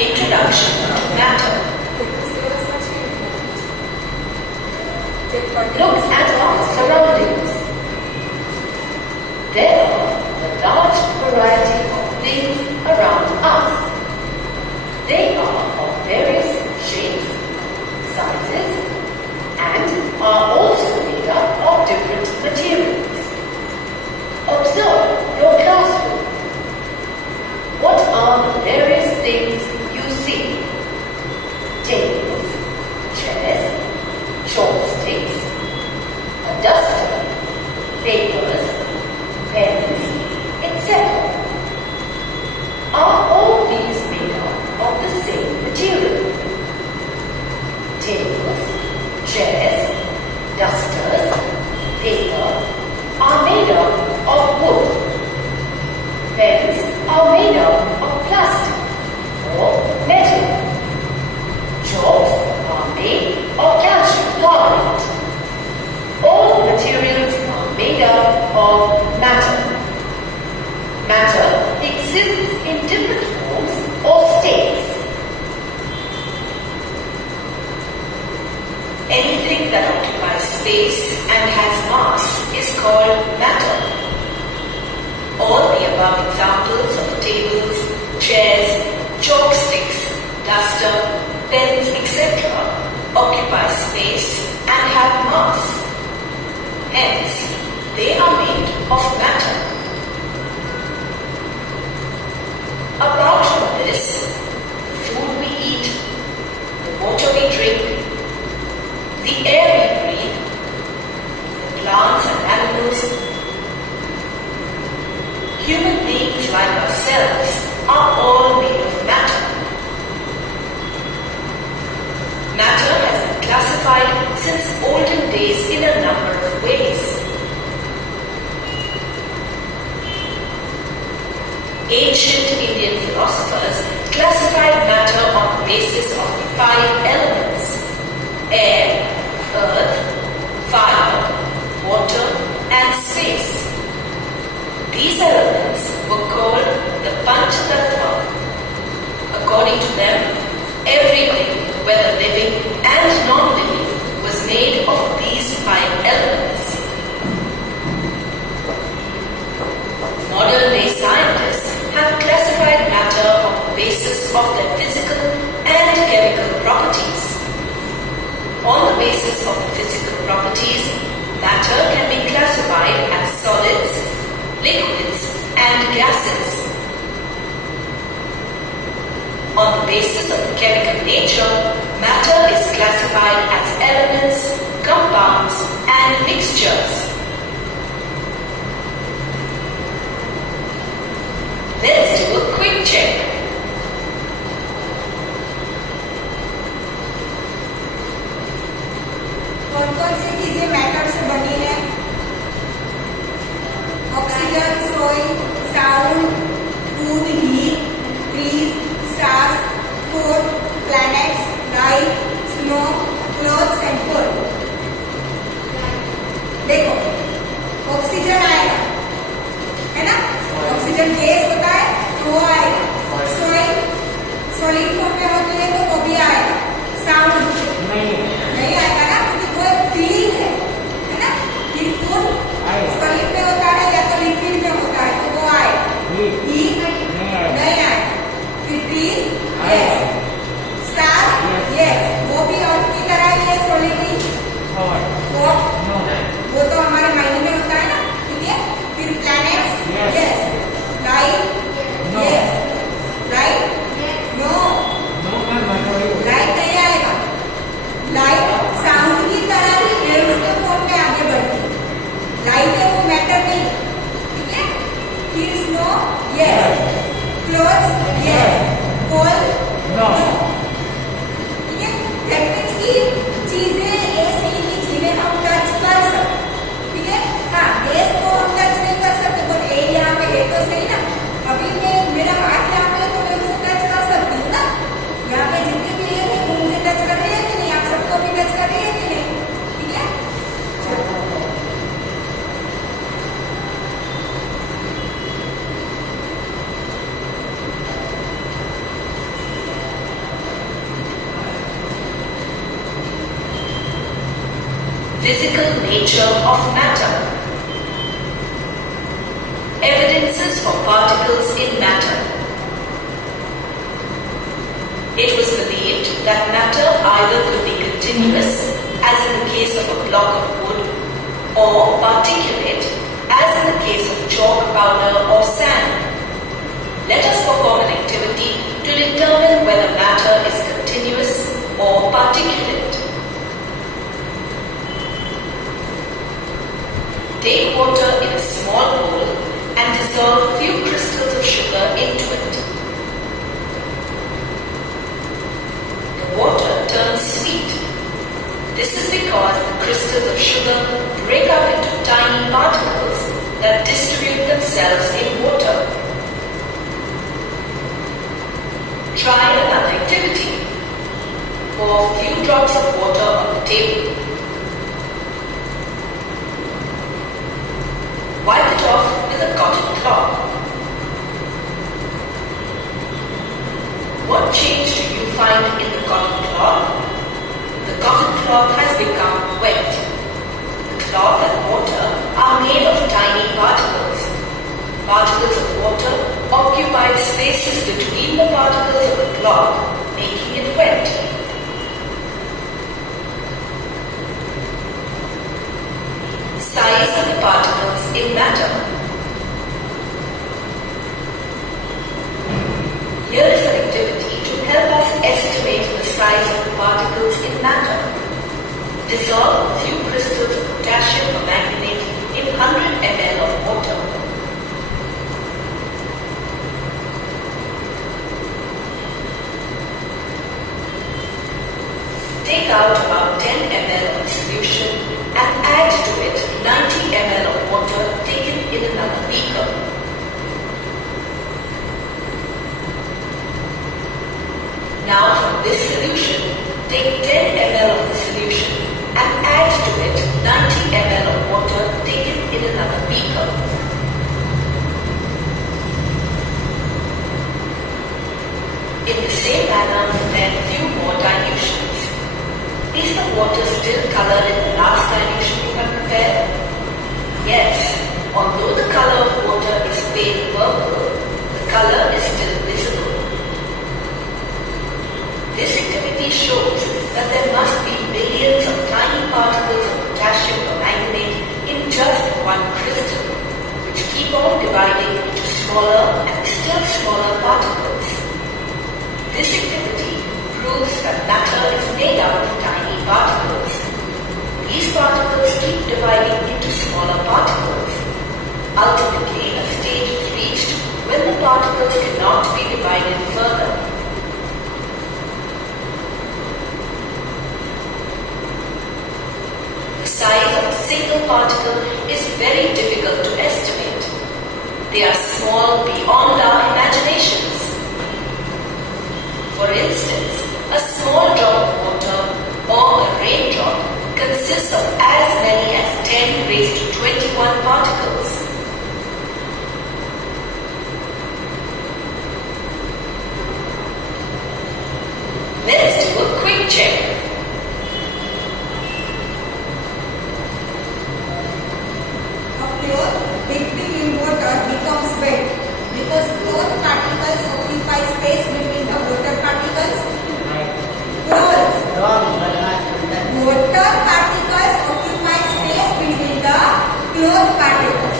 Introduction to matter. Look at our surroundings. There are a large variety of things around us. They are of various shapes, sizes, and are also made up of different materials. Observe your classroom. What are the various things you see? Tables, chairs, chopsticks, a duster, papers, pens, etc. Are all these made up of the same material? Tables, chairs, dusters, paper are made up of wood. Pens are made up of plastic or metal. Chalks are made of calcium carbonate. All materials are made up of matter. Matter exists in different forms or states. Anything that occupies space and has mass is called matter. All the above examples of tables, chairs, chalk sticks, duster, pens, etc. occupy space and have mass. Hence, they are made of matter. Apart from this, the food we eat, the water we drink, the air we breathe, the plants and animals, human beings like ourselves are all made of matter. Matter has been classified since olden days in a number of ways. Ancient Indian philosophers classified matter on the basis of the 5 elements: air, earth, fire, water, and space. These elements were called the Panchatattva. According to them, everything, whether living and non-living, was made of these 5 elements. Modern-day scientists have classified matter on the basis of their physical and chemical properties. On the basis of the physical properties, matter can be classified as solids, liquids, and gases. On the basis of the chemical nature, matter is classified as elements, compounds, and mixtures. Let's do a quick check. कौन-कौन सी चीजें matter से बनी है? Oxygen, soil, sound, food, heat, trees, stars, food, planets, light, snow, clothes and food. देखो, oxygen आएगा, है ना? Oxygen gas होता है तो वो physical nature of matter. Evidences for particles in matter. It was believed that matter either could be continuous, as in the case of a block of wood, or particulate, as in the case of chalk, powder, or sand. Let us perform an activity to determine whether matter is continuous or particulate. Take water in a small bowl and dissolve few crystals of sugar into it. The water turns sweet. This is because the crystals of sugar break up into tiny particles that distribute themselves in water. Try another activity. Pour a few drops of water on the table. Wipe it off with a cotton cloth. What change do you find in the cotton cloth? The cotton cloth has become wet. The cloth and water are made of tiny particles. Particles of water occupy spaces between the particles of the cloth, making it wet. Size of the particles in matter. Here is an activity to help us estimate the size of the particles in matter. Dissolve a few crystals of potassium permanganate in 100 ml of water. Take out about 10 ml of the solution and add to it 90 ml of water taken in another beaker. Now from this solution, take 10 ml of the solution and add to it 90 ml of water taken in another beaker. In the same manner, prepare a few more dilutions. Is the water still colored in the last dilution you have prepared? Yes, although the color of water is pale purple, the color is still visible. This activity shows that there must be billions of tiny particles of potassium permanganate in just one crystal, which keep on dividing into smaller and still smaller particles. This activity proves that matter is made up of tiny particles. These particles keep dividing into smaller particles. Ultimately, a stage is reached when the particles cannot be divided further. The size of a single particle is very difficult to estimate. They are small beyond our imaginations. For instance, a small drop of water or a raindrop consists of as many as 10 raised to 21 particles. Let's do a quick check. A cloth dipped in water becomes wet because cloth particles occupy space between the water particles. Water particles occupy space between the cloth particles.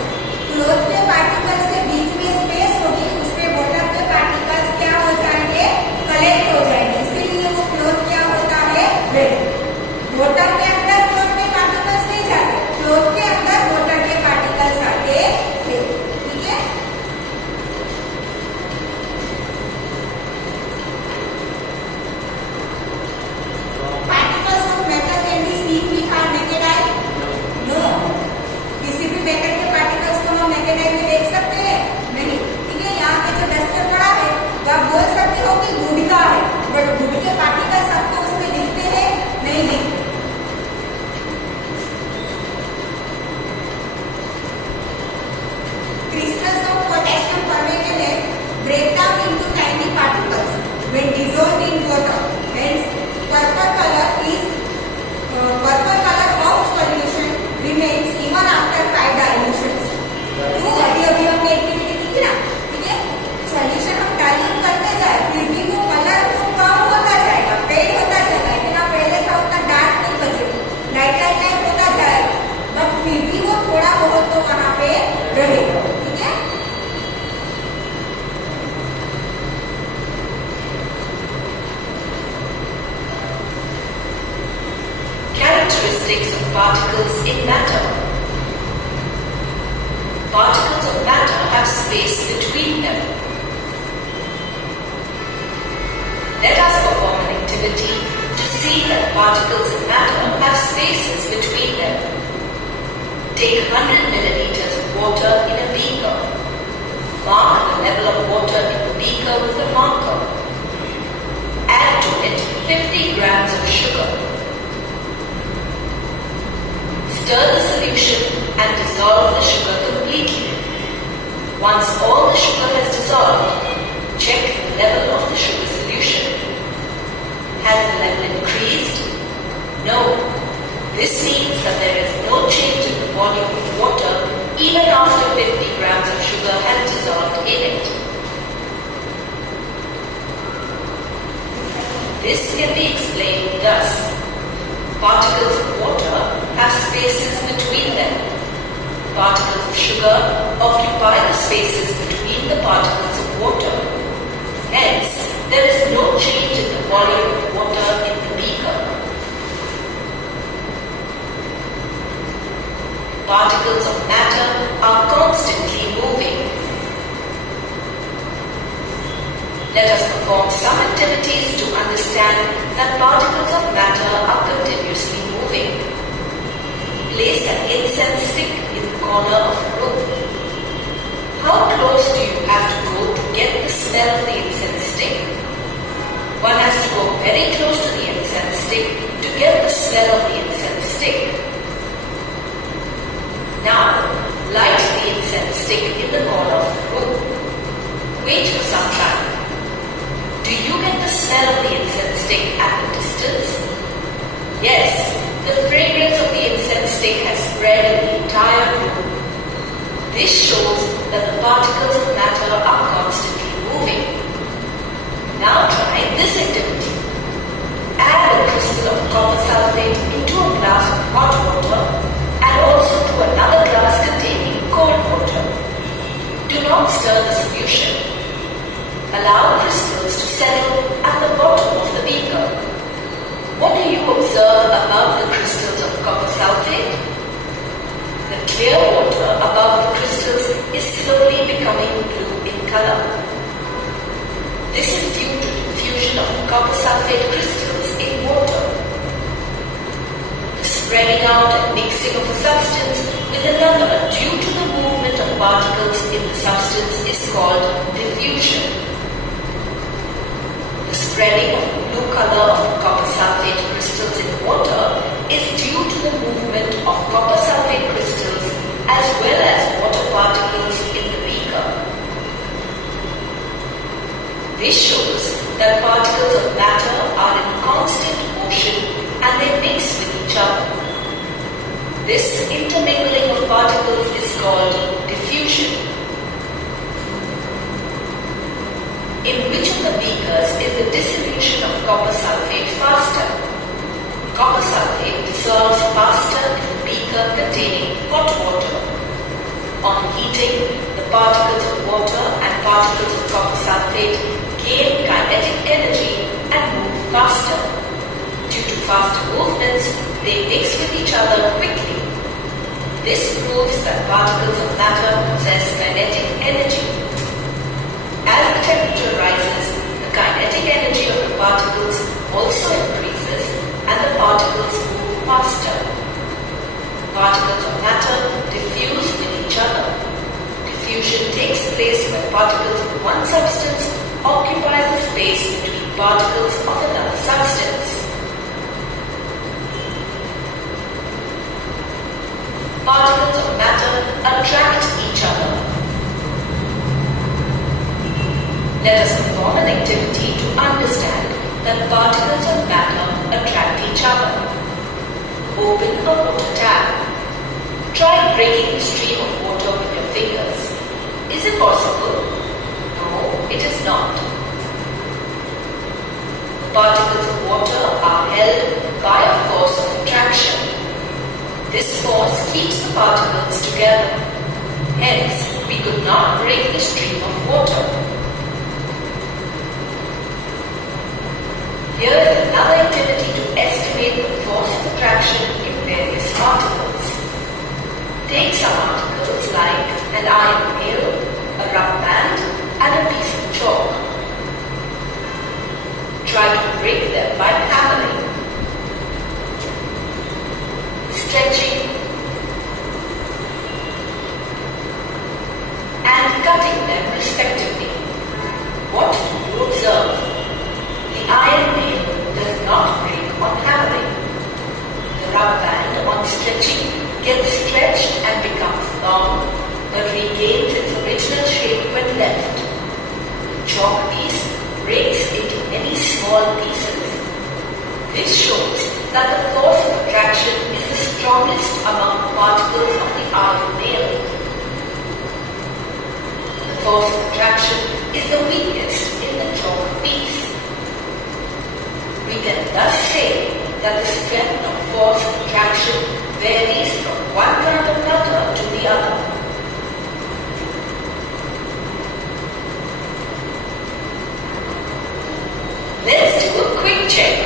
characteristics of particles in matter. Particles of matter have space between them. Let us perform an activity to see that particles in matter have spaces between them. Take 100 milliliters of water in a beaker. Mark the level of water in the beaker with a marker. Add to it 50 grams of sugar. Stir the solution and dissolve the sugar completely. Once all the sugar has dissolved, check the level of the sugar solution. Has the level increased? No. This means that there is no change in the volume of water even after 50 grams of sugar has dissolved in it. This can be explained thus. Particles of water have spaces between them. Particles of sugar occupy the spaces between the particles of water. Hence, there is no change in the volume of water in the beaker. Particles of matter are constantly moving. Let us perform some activities to understand that particles of matter are continuously moving. Place an incense stick in the corner of the room. How close do you have to go to get the smell of the incense stick? One has to go very close to the incense stick to get the smell of the incense stick. Now, light the incense stick in the corner of the room. Wait for some time. Do you get the smell of the incense stick at the distance? Yes, the fragrance of the incense stick has spread in the entire room. This shows that the particles of matter are constantly moving. Now try this activity. Add a crystal of copper sulfate into a glass of hot water and also to another glass containing cold water. Do not stir the solution. Allow crystals to settle at the bottom of the beaker. What do you observe above the crystals of copper sulfate? The clear water above the crystals is slowly becoming blue in color. This is due to diffusion of the copper sulfate crystals in water. The spreading out and mixing of a substance with another due to the movement of particles in the substance is called diffusion. The spreading of the blue color of the copper sulfate crystals in water is due to the movement of copper sulfate crystals as well as water particles in the beaker. This shows that particles of matter are in constant motion and they mix with each other. This intermingling of particles is called diffusion. In which of the beakers is the dissolution of copper sulfate faster? Copper sulfate dissolves faster in the beaker containing hot water. On heating, the particles of water and particles of copper sulfate gain kinetic energy and move faster. Due to faster movements, they mix with each other quickly. This proves that particles of matter possess kinetic energy. As the temperature rises, the kinetic energy of the particles also increases and the particles move faster. Particles of matter diffuse with each other. Diffusion takes place when particles of one substance occupy the space between particles of another substance. Particles of matter attract each other. Let us perform an activity to understand that particles of matter attract each other. Open a water tap. Try breaking the stream of water with your fingers. Is it possible? No, it is not. The particles of water are held by a force of attraction. This force keeps the particles together. Hence, we could not break the stream of water. Here is another activity to estimate the force of attraction in various Take some articles like an iron nail, a rubber band, and a piece of chalk. Try to break them by hammering, stretching, and cutting them respectively. What do you observe? The iron nail does not break on hammering. The rubber band on stretching gets stretched and becomes long, but regains its original shape when left. The chalk piece breaks into many small pieces. This shows that the force of attraction is the strongest among the particles of the iron nail. The force of attraction is the weakest in the chalk piece. We can thus say that the strength of force of attraction varies from one kind of matter to the other. Let's do a quick check.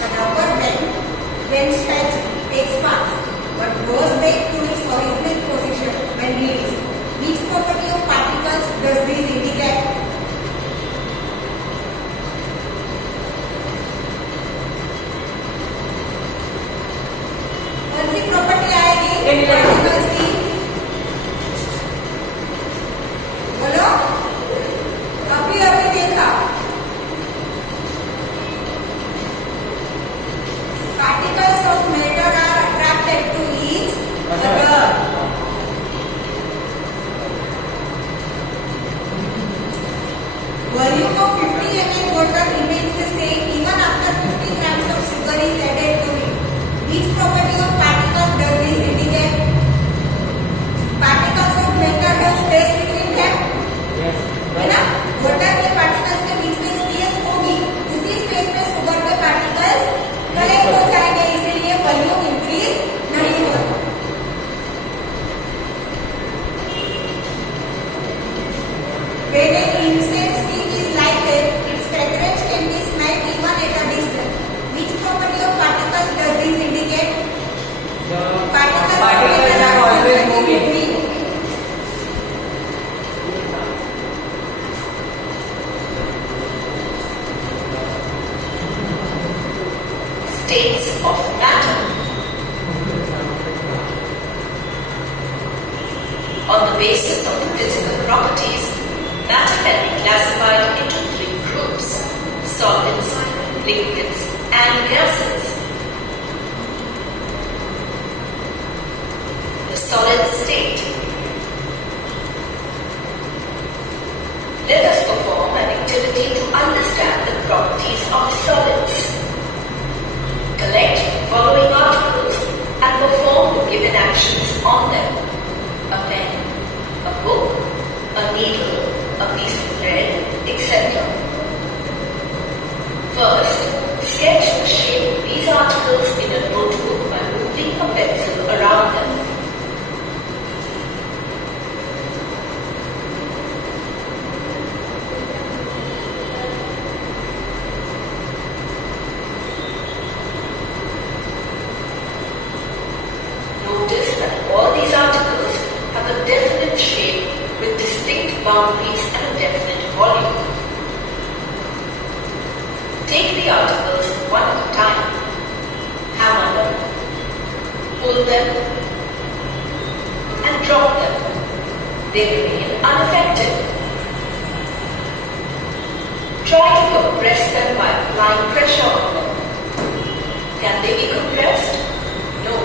A rubber band, when stretched, takes mass, but goes back to its original position when released. Which property of particles does this indicate? कौन सी property आएगी particles की? बोलो, अभी देखा particles of matter are attracted to each other. Volume of 50 ml water remains the same even after 50 grams of sugar is added to it. Which property of particles does this indicate? Particles of matter have space between them. Yes. है ना? Water के particles के बीच में space होगी. उसी space में sugar के particles collect हो जाएंगे, इसीलिए वॉल्यूम इंक्रीज नहीं होगा. When an incense stick is lighted, its fragrance can be smelled even at a distance. Which property of particles does this indicate? The Particles are always moving. States of matter. On the basis of the physical properties, matter can be classified into three groups: solids, liquids, and gases. The solid state. Let us perform an activity to understand the properties of solids. Collect the following articles and perform the given actions on them: a pen, a book, a needle, a piece of thread, etc. First, sketch the shape of these articles in a notebook by moving a pencil around them. Notice that all these articles have a definite shape with distinct boundaries and a definite volume. Take the articles one at a time, hammer them, pull them, and drop them. They remain unaffected. Try to compress them by applying pressure on them. Can they be compressed? No.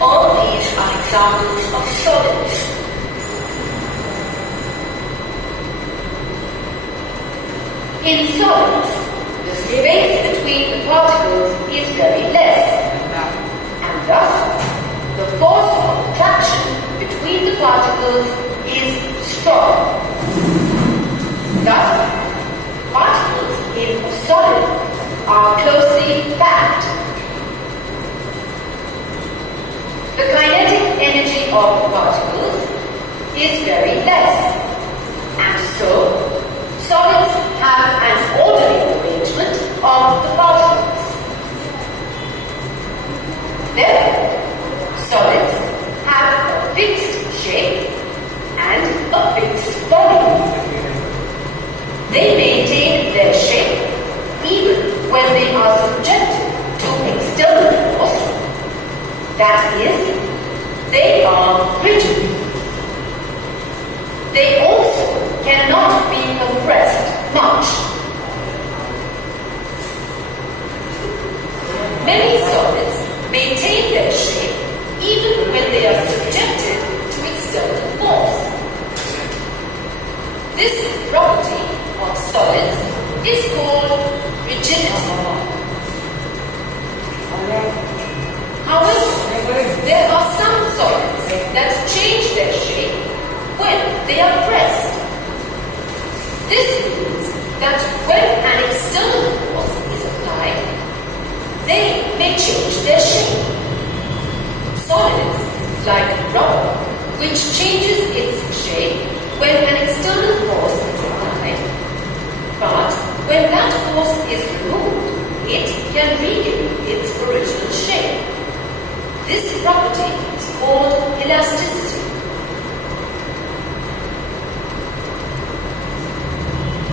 All these are examples of solids. In solids, the space between the particles is very less, and thus the force of attraction between the particles is strong. Thus, particles in a solid are closely packed. The kinetic energy of the particles is very less, and so solids have an orderly arrangement of the particles. That is, they are rigid. They also cannot be compressed much. Many solids maintain their shape even when they are subjected to external force. This property of solids is called rigidity. However, there are some solids that change their shape when they are pressed. This means that when an external force is applied, they may change their shape. Solids, like rubber, which changes its shape when an external force is applied, but when that force is removed, it can regain its original shape. This property is called elasticity.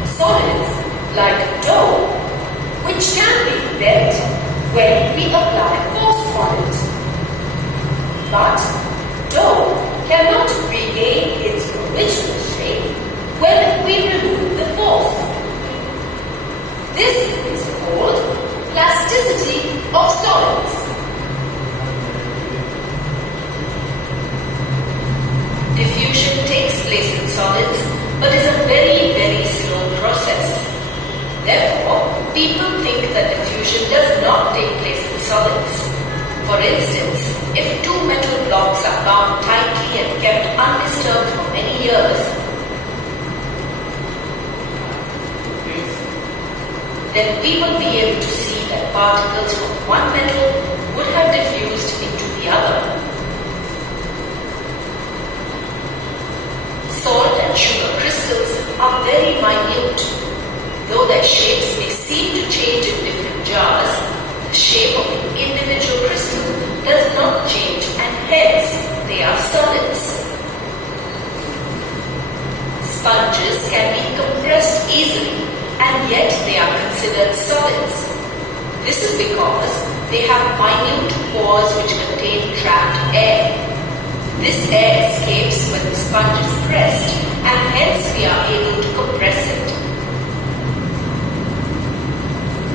Solids, like dough, which can be bent when we apply force on it. But dough cannot regain its original shape when we remove the force. This is called plasticity of solids. Diffusion takes place in solids, but is a very, very slow process. Therefore, people think that diffusion does not take place in solids. For instance, if two metal blocks are bound tightly and kept undisturbed for many years, then we will be able to see that particles from one metal would have diffused into the other. Salt and sugar crystals are very minute. Though their shapes may seem to change in different jars, the shape of an individual crystal does not change and hence they are solids. Sponges can be compressed easily and yet they are considered solids. This is because they have minute pores which contain trapped air. This air escapes when the sponge is pressed and hence we are able to compress it.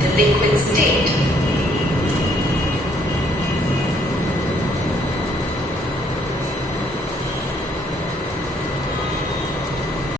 The liquid state